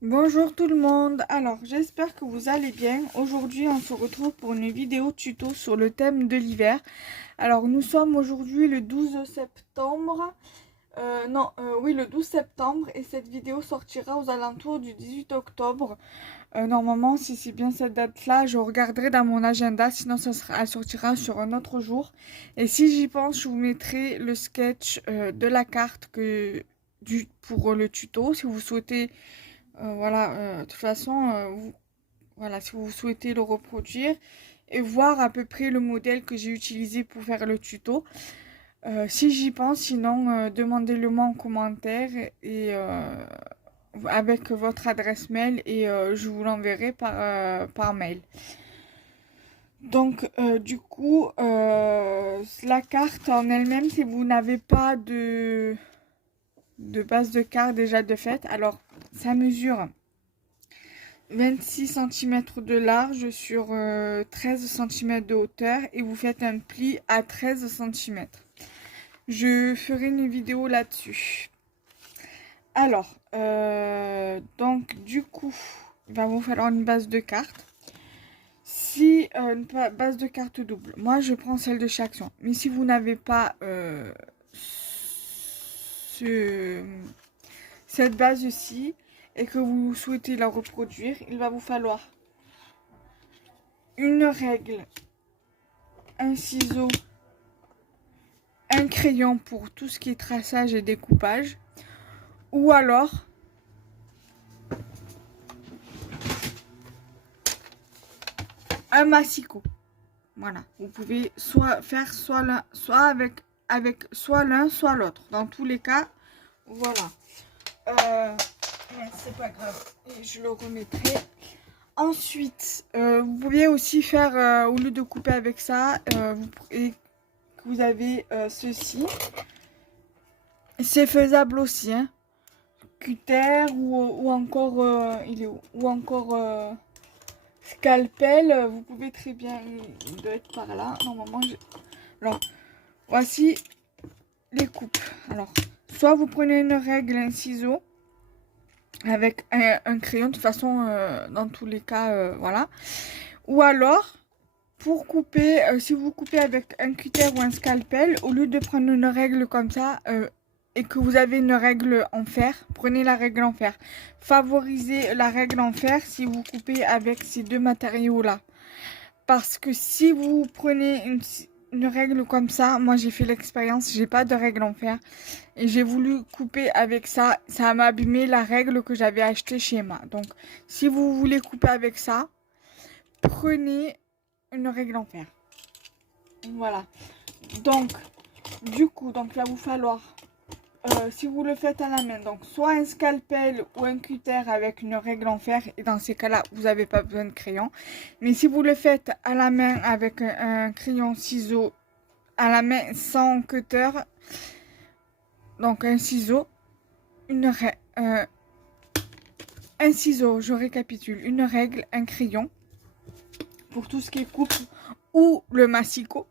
Bonjour tout le monde, alors j'espère que vous allez bien. Aujourd'hui on se retrouve pour une vidéo tuto sur le thème de l'hiver. Alors nous sommes aujourd'hui le 12 septembre, oui le 12 septembre et cette vidéo sortira aux alentours du 18 octobre. Normalement si c'est bien cette date là je regarderai dans mon agenda, sinon elle sortira sur un autre jour. Et si j'y pense je vous mettrai le sketch de la carte pour le tuto si vous souhaitez. Voilà, de toute façon, voilà, si vous souhaitez le reproduire et voir à peu près le modèle que j'ai utilisé pour faire le tuto. Si j'y pense, sinon, demandez-le-moi en commentaire et avec votre adresse mail et je vous l'enverrai par mail. Donc, du coup, la carte en elle-même, si vous n'avez pas de base de carte déjà de fait, alors ça mesure 26 cm de large sur 13 cm de hauteur et vous faites un pli à 13 cm. Je ferai une vidéo là-dessus. Alors, donc du coup, il va vous falloir une base de carte. Si une base de carte double, moi je prends celle de chaque son. Mais si vous n'avez pas cette base-ci et que vous souhaitez la reproduire, il va vous falloir une règle, un ciseau, un crayon pour tout ce qui est traçage et découpage, ou alors un massicot. Voilà, vous pouvez soit faire soit l'un, soit avec soit l'un, soit l'autre. Dans tous les cas, voilà. Mais c'est pas grave, et je le remettrai. Ensuite, vous pouvez aussi faire, au lieu de couper avec ça, et que vous avez ceci. C'est faisable aussi, hein. Cutter ou encore ou encore scalpel, vous pouvez très bien, il doit être par là normalement. Alors voici les coupes. Alors soit vous prenez une règle, un ciseau avec un crayon, de toute façon dans tous les cas voilà, ou alors pour couper, si vous coupez avec un cutter ou un scalpel, au lieu de prendre une règle comme ça et que vous avez une règle en fer, prenez la règle en fer. Favorisez la règle en fer si vous coupez avec ces deux matériaux-là. Parce que si vous prenez une règle comme ça, moi j'ai fait l'expérience, j'ai pas de règle en fer. Et j'ai voulu couper avec ça, ça m'a abîmé la règle que j'avais achetée chez moi. Donc si vous voulez couper avec ça, prenez une règle en fer. Voilà. Donc, du coup, donc il va vous falloir, si vous le faites à la main, donc soit un scalpel ou un cutter avec une règle en fer. Et dans ces cas-là, vous n'avez pas besoin de crayon. Mais si vous le faites à la main avec un crayon ciseau à la main sans cutter, donc un ciseau, un ciseau, je récapitule, une règle, un crayon pour tout ce qui est coupe ou le massicot.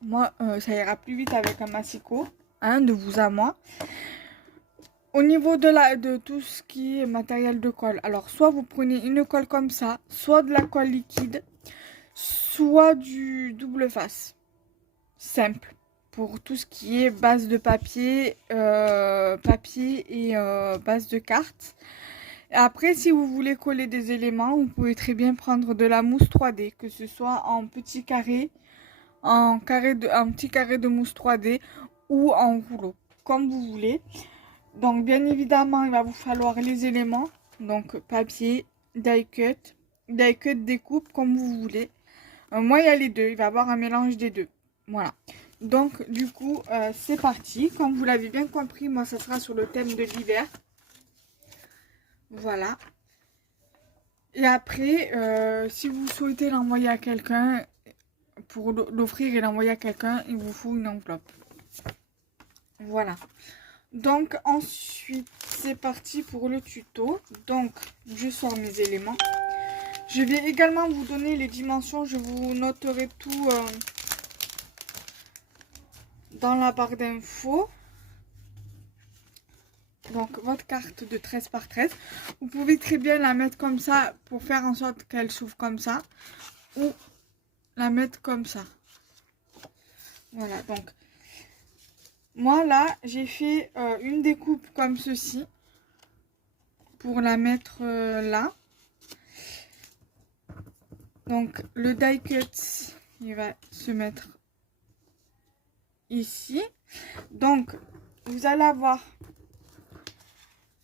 Moi, ça ira plus vite avec un massicot, hein, de vous à moi. Au niveau de tout ce qui est matériel de colle, alors soit vous prenez une colle comme ça, soit de la colle liquide, soit du double face, simple, pour tout ce qui est base de papier, et base de carte. Après, si vous voulez coller des éléments, vous pouvez très bien prendre de la mousse 3D, que ce soit en petit carré, un petit carré de mousse 3D ou en rouleau, comme vous voulez. Donc bien évidemment, il va vous falloir les éléments, donc papier, die cut découpe comme vous voulez. Moi, il y a les deux, il va y avoir un mélange des deux. Voilà. Donc du coup, c'est parti. Comme vous l'avez bien compris, moi, ça sera sur le thème de l'hiver. Voilà. Et après, si vous souhaitez l'envoyer à quelqu'un, pour l'offrir et l'envoyer à quelqu'un, il vous faut une enveloppe. Voilà. Donc ensuite, c'est parti pour le tuto. Donc, je sors mes éléments. Je vais également vous donner les dimensions. Je vous noterai tout dans la barre d'infos. donc votre carte de 13 par 13. Vous pouvez très bien la mettre comme ça pour faire en sorte qu'elle s'ouvre comme ça. Ou la mettre comme ça. Voilà, donc moi là, j'ai fait une découpe comme ceci. Pour la mettre là. Donc le die cut, il va se mettre ici. Donc vous allez avoir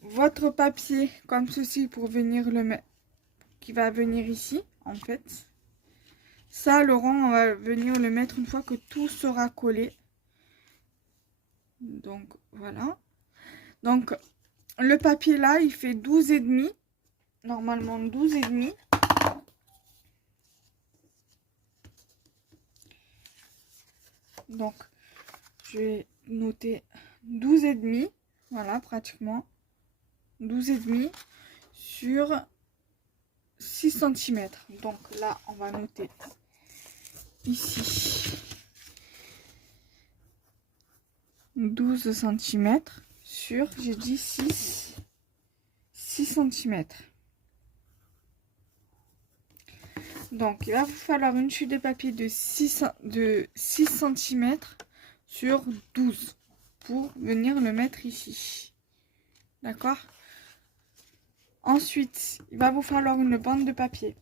votre papier comme ceci pour venir le mettre, qui va venir ici en fait. Ça, Laurent, on va venir le mettre une fois que tout sera collé. Donc voilà. Donc le papier là, il fait 12,5. Normalement 12,5. Donc je vais noter 12,5. Voilà, pratiquement 12,5 sur 6 cm. Donc là, on va noter ici 12 cm sur, j'ai dit 6 cm. Donc il va vous falloir une chute de papier de 6 cm sur 12 pour venir le mettre ici. D'accord? Ensuite, il va vous falloir une bande de papier.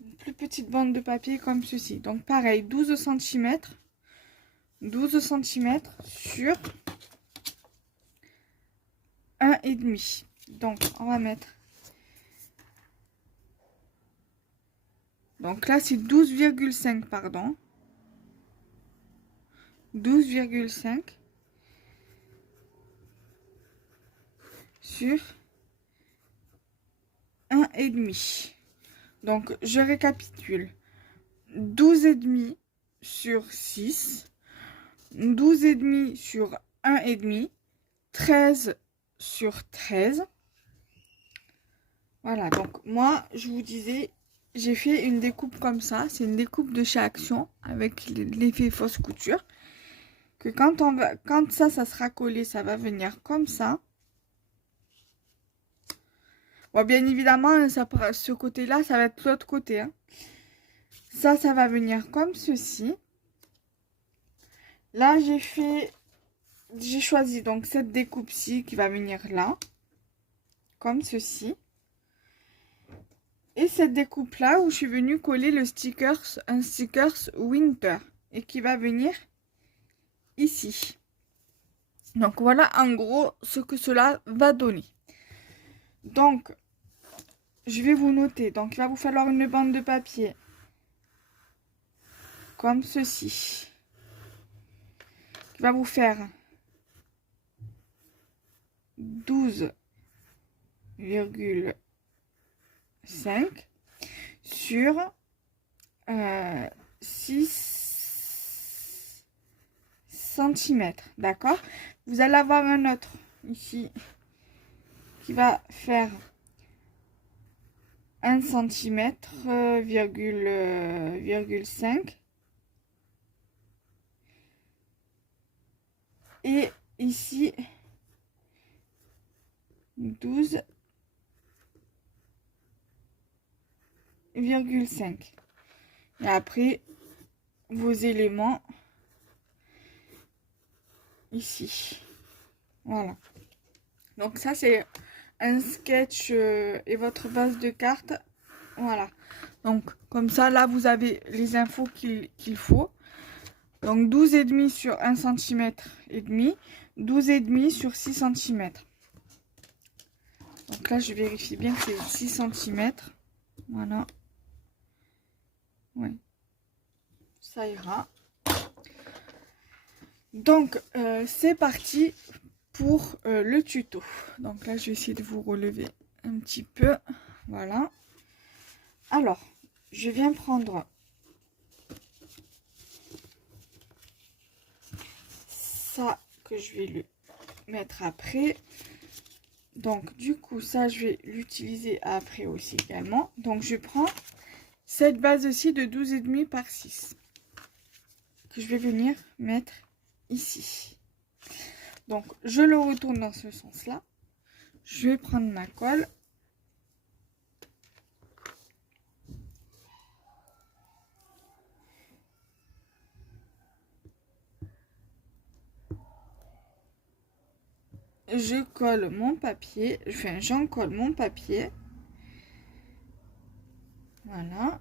Une plus petite bande de papier comme ceci. Donc pareil, 12 cm. 12 cm sur 1,5. Donc on va mettre. Donc là c'est 12,5 pardon. 12,5 sur 1,5. Donc je récapitule. 12,5 sur 6. 12,5 sur 1,5. 13 sur 13. Voilà, donc moi je vous disais, j'ai fait une découpe comme ça. C'est une découpe de chez Action avec l'effet fausse couture. Que quand ça sera collé, ça va venir comme ça. Bon, bien évidemment, ce côté-là, ça va être l'autre côté. Hein. Ça va venir comme ceci. Là, j'ai choisi donc cette découpe-ci qui va venir là. Comme ceci. Et cette découpe-là où je suis venue coller le un stickers Winter. Et qui va venir ici. Donc voilà en gros ce que cela va donner. Donc je vais vous noter. Donc il va vous falloir une bande de papier comme ceci. Qui va vous faire 12,5 sur 6 cm. D'accord? Vous allez avoir un autre ici qui va faire 1 cm, 5. Et ici 12,5. Et après vos éléments ici. Voilà. Donc ça c'est un sketch et votre base de cartes. Voilà. Donc comme ça là vous avez les infos qu'il faut. Donc 12,5 sur 1 cm et demi, 12,5 sur 6 cm. Donc là je vérifie bien que c'est 6 cm. Voilà. Oui. Ça ira. Donc c'est parti pour le tuto. Donc là je vais essayer de vous relever un petit peu. Voilà. Alors, je viens prendre ça que je vais le mettre après. Donc du coup ça je vais l'utiliser après aussi également. Donc je prends cette base aussi de 12,5 par 6 que je vais venir mettre ici. Donc, je le retourne dans ce sens-là. Je vais prendre ma colle. Je colle mon papier. Enfin, j'encolle mon papier. Voilà.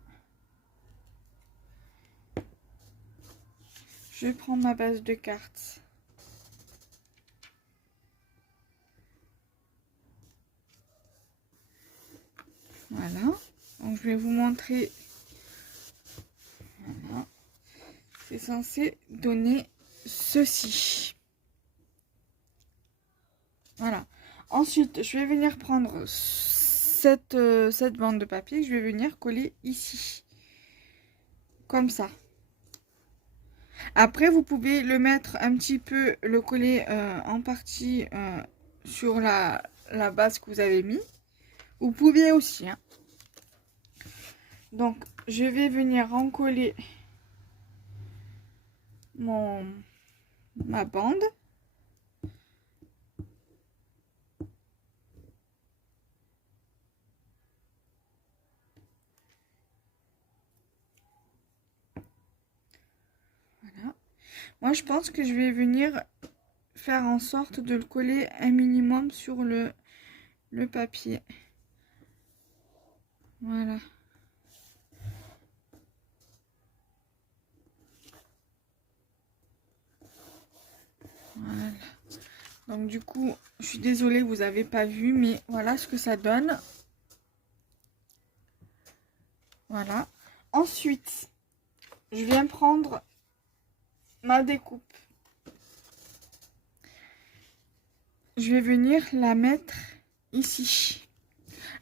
Je prends ma base de cartes. Voilà. Donc, je vais vous montrer. Voilà. C'est censé donner ceci. Voilà. Ensuite, je vais venir prendre cette bande de papier. Je vais venir coller ici. Comme ça. Après, vous pouvez le mettre un petit peu, le coller en partie sur la base que vous avez mis. Vous pouvez aussi. Hein. Donc, je vais venir encoller ma bande. Voilà. Moi, je pense que je vais venir faire en sorte de le coller un minimum sur le papier. Voilà. Voilà. Donc du coup, je suis désolée, vous n'avez pas vu, mais voilà ce que ça donne. Voilà. Ensuite, je viens prendre ma découpe. Je vais venir la mettre ici.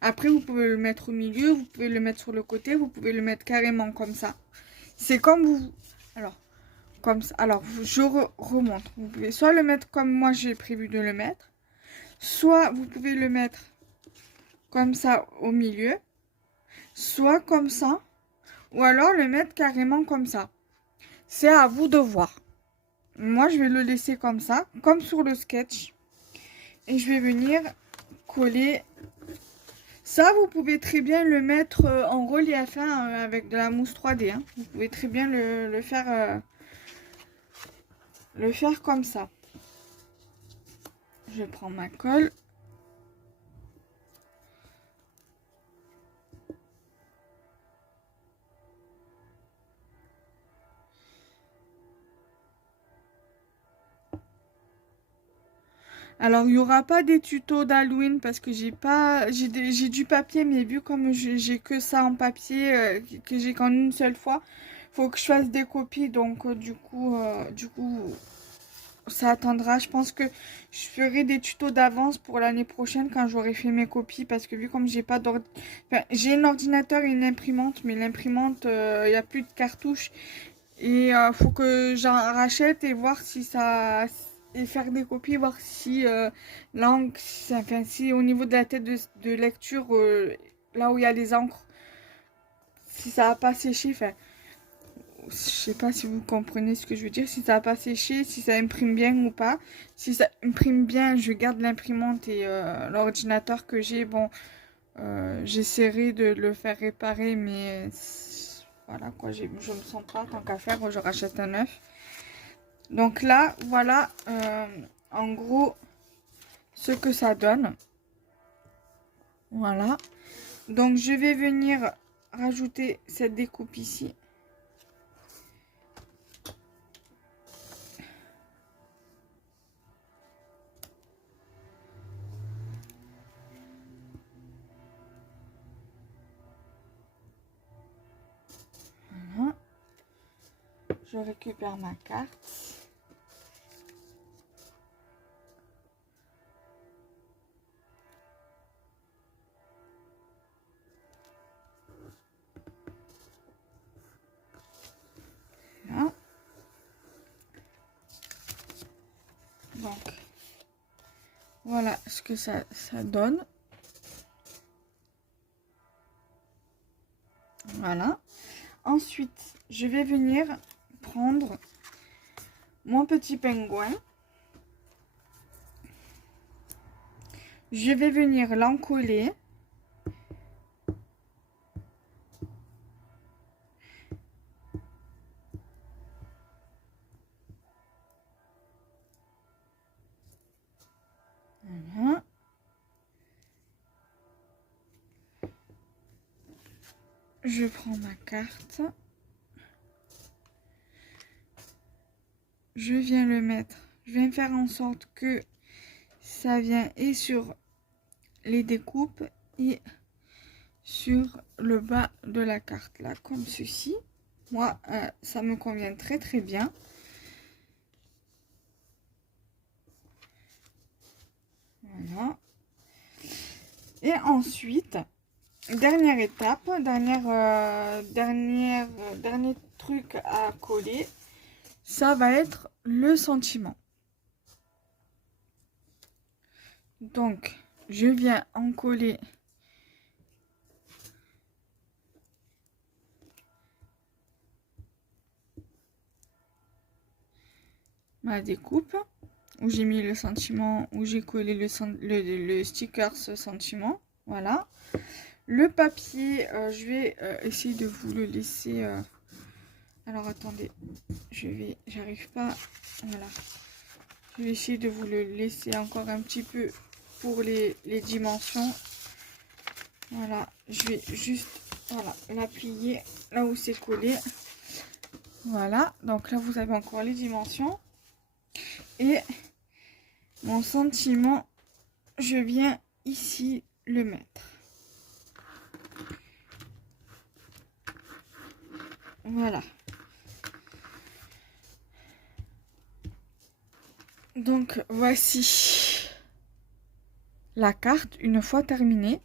Après, vous pouvez le mettre au milieu, vous pouvez le mettre sur le côté, vous pouvez le mettre carrément comme ça. C'est comme vous... Alors, comme ça. Alors, je remonte. Vous pouvez soit le mettre comme moi j'ai prévu de le mettre, soit vous pouvez le mettre comme ça au milieu, soit comme ça, ou alors le mettre carrément comme ça. C'est à vous de voir. Moi, je vais le laisser comme ça, comme sur le sketch. Et je vais venir coller. Ça, vous pouvez très bien le mettre en relief hein, avec de la mousse 3D. Hein. Vous pouvez très bien le faire comme ça. Je prends ma colle. Alors, il n'y aura pas des tutos d'Halloween parce que j'ai du papier, mais vu comme j'ai que ça en papier, que j'ai qu'en une seule fois, faut que je fasse des copies. Donc, du coup, ça attendra. Je pense que je ferai des tutos d'avance pour l'année prochaine quand j'aurai fait mes copies parce que vu comme j'ai pas enfin, j'ai un ordinateur et une imprimante, mais l'imprimante, il n'y a plus de cartouches. Et faut que j'en rachète et voir si ça... Et faire des copies, voir si l'encre, enfin si au niveau de la tête de lecture, là où il y a les encres, si ça n'a pas séché, enfin, je sais pas si vous comprenez ce que je veux dire, si ça n'a pas séché, si ça imprime bien ou pas. Si ça imprime bien, je garde l'imprimante et l'ordinateur que j'ai, bon, j'essaierai de le faire réparer, mais voilà quoi, je me sens pas, tant qu'à faire, je rachète un neuf. Donc là, voilà, en gros, ce que ça donne. Voilà. Donc, je vais venir rajouter cette découpe ici. Voilà. Je récupère ma carte. Voilà. Donc, voilà ce que ça donne. Voilà. Ensuite, je vais venir prendre mon petit pingouin. je vais venir l'encoller. Voilà. Je prends ma carte. Je viens le mettre. Je viens faire en sorte que ça vient et sur les découpes et sur le bas de la carte là, comme ceci. Moi, ça me convient très très bien. Voilà. Et ensuite, dernière étape, dernier truc à coller, ça va être le sentiment. Donc, je viens en coller ma découpe où j'ai mis le sentiment, où j'ai collé le sticker ce sentiment. Voilà. Le papier, je vais essayer de vous le laisser. Alors attendez, j'arrive pas. Voilà. Je vais essayer de vous le laisser encore un petit peu pour les dimensions. Voilà, je vais juste l'appuyer là où c'est collé. Voilà, donc là vous avez encore les dimensions. Et mon sentiment, je viens ici le mettre. Voilà. Donc voici la carte une fois terminée.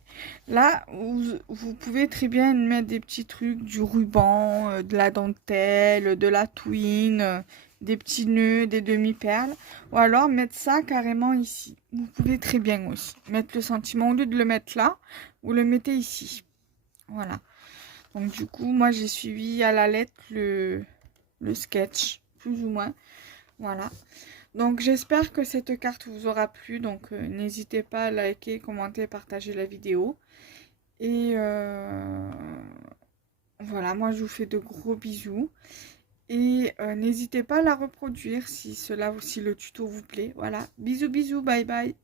Là, vous pouvez très bien mettre des petits trucs, du ruban, de la dentelle, de la twine, des petits nœuds, des demi-perles. Ou alors mettre ça carrément ici. Vous pouvez très bien aussi mettre le sentiment. Au lieu de le mettre là, vous le mettez ici. Voilà. Donc du coup, moi j'ai suivi à la lettre le sketch, plus ou moins. Voilà. Donc j'espère que cette carte vous aura plu. Donc n'hésitez pas à liker, commenter, partager la vidéo. Et voilà, moi je vous fais de gros bisous. Et n'hésitez pas à la reproduire si le tuto vous plaît. Voilà, bisous bisous, bye bye.